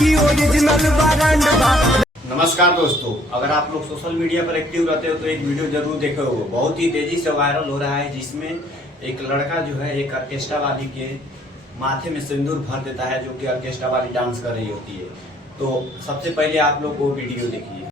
की original brand बा। नमस्कार दोस्तों, अगर आप लोग सोशल मीडिया पर एक्टिव रहते हो तो एक वीडियो जरूर देखे हो। बहुत ही तेजी से वायरल हो रहा है, जिसमें एक लड़का जो है एक ऑर्केस्ट्रा वाली के माथे में सिंदूर भर देता है, जो कि ऑर्केस्ट्रा वाली डांस कर रही होती है। तो सबसे पहले आप लोग वो वीडियो देखिए।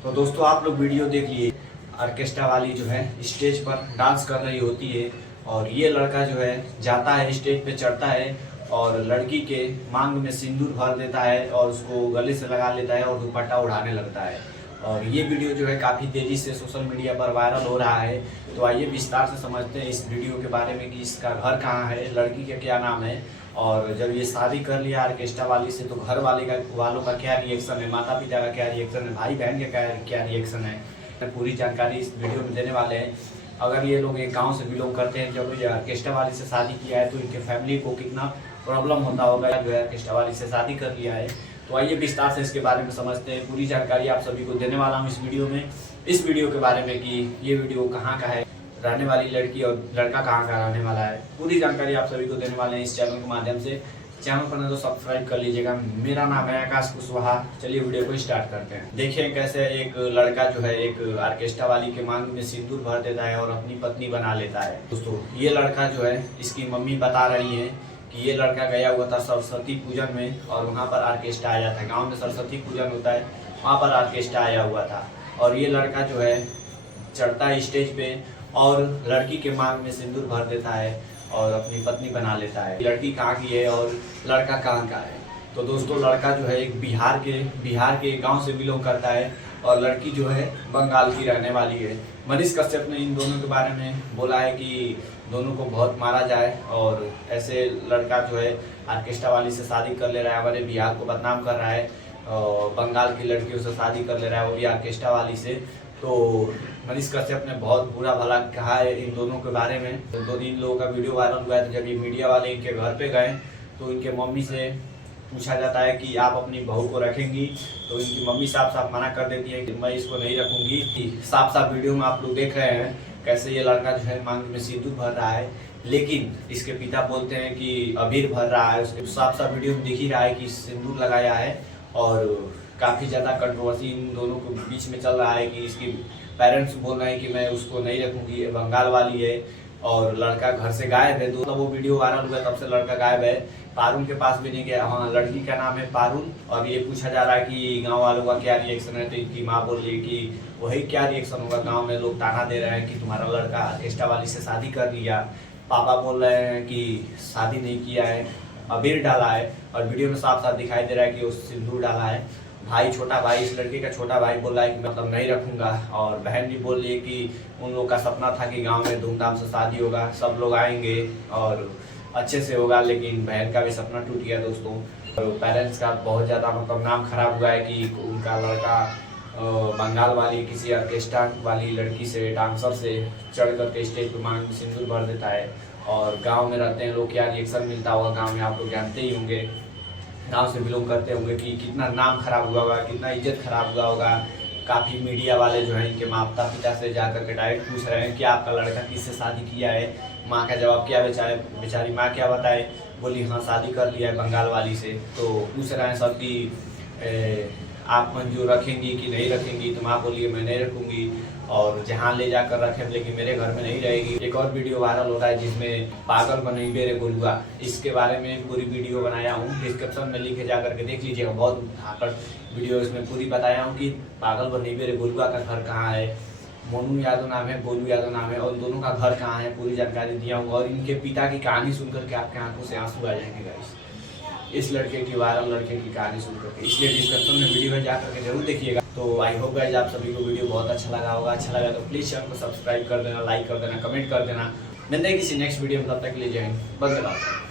तो दोस्तों आप लोग वीडियो देख लिए। ऑर्केस्ट्रा वाली जो है स्टेज पर डांस कर रही होती है और ये लड़का जो है जाता है स्टेज पे चढ़ता है और लड़की के मांग में सिंदूर भर देता है और उसको गले से लगा लेता है और दुपट्टा उड़ाने लगता है। और ये वीडियो जो है काफ़ी तेज़ी से सोशल मीडिया पर वायरल हो रहा है। तो आइए विस्तार से समझते हैं इस वीडियो के बारे में कि इसका घर कहाँ है, लड़की का क्या नाम है, और जब ये शादी कर लिया ऑर्केस्ट्रा वाली से तो घर वालों का क्या रिएक्शन है, माता पिता का क्या रिएक्शन है, भाई बहन का क्या रिएक्शन है। पूरी जानकारी इस वीडियो में देने वाले हैं। अगर ये लोग एक गांव से बिलोंग करते हैं, जब ये ऑर्केस्ट्रा वाली से शादी किया है तो इनके फैमिली को कितना प्रॉब्लम होता होगा, जो है ऑर्केस्ट्रा वाली से शादी कर लिया है। तो आइए विस्तार से इसके बारे में समझते हैं। पूरी जानकारी आप सभी को देने वाला हूँ इस वीडियो के बारे में कि ये वीडियो कहाँ का है, रहने वाली लड़की और लड़का कहाँ का रहने वाला है। पूरी जानकारी आप सभी को देने वाले हैं इस चैनल के माध्यम से। चैनल पर न तो सब्सक्राइब कर लीजिएगा। मेरा नाम है आकाश कुशवाहा। चलिए वीडियो को स्टार्ट करते हैं। देखिए कैसे एक लड़का जो है एक ऑर्केस्ट्रा वाली के मांग में सिंदूर भर देता है और अपनी पत्नी बना लेता है। दोस्तों ये लड़का जो है, इसकी मम्मी बता रही है कि ये लड़का गया हुआ था सरस्वती पूजन में और वहाँ पर ऑर्केस्ट्रा आया था। गाँव में सरस्वती पूजन होता है, वहाँ पर ऑर्केस्ट्रा आया हुआ था और ये लड़का जो है चढ़ता है स्टेज पे और लड़की के मांग में सिंदूर भर देता है और अपनी पत्नी बना लेता है। लड़की कहाँ की है और लड़का कहाँ का है? तो दोस्तों लड़का जो है एक बिहार के गांव से बिलोंग करता है और लड़की जो है बंगाल की रहने वाली है। मनीष कश्यप ने इन दोनों के बारे में बोला है कि दोनों को बहुत मारा जाए और ऐसे लड़का जो है ऑर्केस्ट्रा वाली से शादी कर ले रहा है, हमारे बिहार को बदनाम कर रहा है और बंगाल की लड़कियों से शादी कर ले रहा है, वो भी ऑर्केस्ट्रा वाली से। तो मनीष कश्यप ने बहुत बुरा भला कहा है इन दोनों के बारे में। तो 2-3 लोगों का वीडियो वायरल हुआ है। तो जब ये मीडिया वाले इनके घर पे गए तो इनके मम्मी से पूछा जाता है कि आप अपनी बहू को रखेंगी, तो इनकी मम्मी साफ मना कर देती है कि मैं इसको नहीं रखूंगी। साफ वीडियो में आप लोग देख रहे हैं कैसे ये लड़का जो है मांग में सिंदूर भर रहा है, लेकिन इसके पिता बोलते हैं कि अबीर भर रहा है। उसके साफ वीडियो में दिख ही रहा है कि सिंदूर लगाया है और काफ़ी ज़्यादा कंट्रोवर्सी इन दोनों के बीच में चल रहा है कि इसकी पेरेंट्स बोल रहे हैं कि मैं उसको नहीं रखूंगी, बंगाल वाली है, और लड़का घर से गायब है। तो वो वीडियो वायरल हुआ तब से लड़का गायब है, पारुल के पास भी नहीं गया। हाँ, लड़की का नाम है पारुल और ये पूछा जा रहा है कि गांव वालों का क्या रिएक्शन है। तो इनकी माँ बोल रही है कि वही क्या रिएक्शन होगा, गांव में लोग ताना दे रहे हैं कि तुम्हारा लड़का ऑर्केस्ट्रा वाली से शादी कर लिया। पापा बोल रहे हैं कि शादी नहीं किया है, अबीर डाला है, और वीडियो में साफ दिखाई दे रहा है कि वो सिंदूर डाला है। भाई, छोटा भाई, इस लड़के का छोटा भाई बोल रहा है कि मतलब नहीं रखूंगा, और बहन भी बोल रही है कि उन लोग का सपना था कि गांव में धूमधाम से शादी होगा, सब लोग आएंगे और अच्छे से होगा, लेकिन बहन का भी सपना टूट गया दोस्तों। और पेरेंट्स का बहुत ज़्यादा मतलब नाम खराब हुआ है कि उनका लड़का बंगाल वाली किसी ऑर्केस्ट्रा वाली लड़की से, डांसर से चढ़ करके स्टेज पर मांग में सिंदूर भर देता है। और गाँव में रहते हैं लोग, क्या रिएक्शन मिलता होगा गाँव में आप लोग जानते ही होंगे, गांव से बिलोंग करते होंगे कि कितना नाम खराब हुआ होगा, कितना इज्जत खराब हुआ होगा। काफ़ी मीडिया वाले जो हैं इनके माता पिता से जाकर के डायरेक्ट पूछ रहे हैं कि आपका लड़का किससे शादी किया है। माँ का जवाब क्या, बेचारी माँ क्या बताए, बोली हाँ शादी कर लिया है बंगाल वाली से। तो पूछ रहे हैं सब कि आप मंजूर रखेंगी कि नहीं रखेंगी। तो माँ बोली मैं नहीं रखूँगी और जहाँ ले जाकर रखें, लेकिन मेरे घर में नहीं रहेगी। एक और वीडियो वायरल हो रहा है जिसमें पागल बनी बेरे गोलुआ, इसके बारे में पूरी वीडियो बनाया हूँ, डिस्क्रिप्शन में लिखे जा करके देख लीजिएगा। बहुत धाकड़ वीडियो इसमें पूरी बताया हूँ कि पागल बनी बेरे गोलुआ का घर कहाँ है, मोनू यादव नाम है, गोलू यादव नाम है, और इन दोनों का घर कहाँ है, पूरी जानकारी दिया हूँ। और इनके पिता की कहानी सुनकर के आपके आंखों से आंसू आ जाएंगे गाइस, इस लड़के की, वायरल लड़के की कहानी सुनकर के। इसलिए डिस्क्रिप्शन में वीडियो में जाकर के जरूर देखिएगा। तो आई होप गाइस आप सभी को वीडियो बहुत अच्छा लगा होगा। अच्छा लगा तो प्लीज़ चैनल को सब्सक्राइब कर देना, लाइक कर देना, कमेंट कर देना। मिलते हैं किसी नेक्स्ट वीडियो में, तब तक के लिए जय हिंद, वंदे मातरम।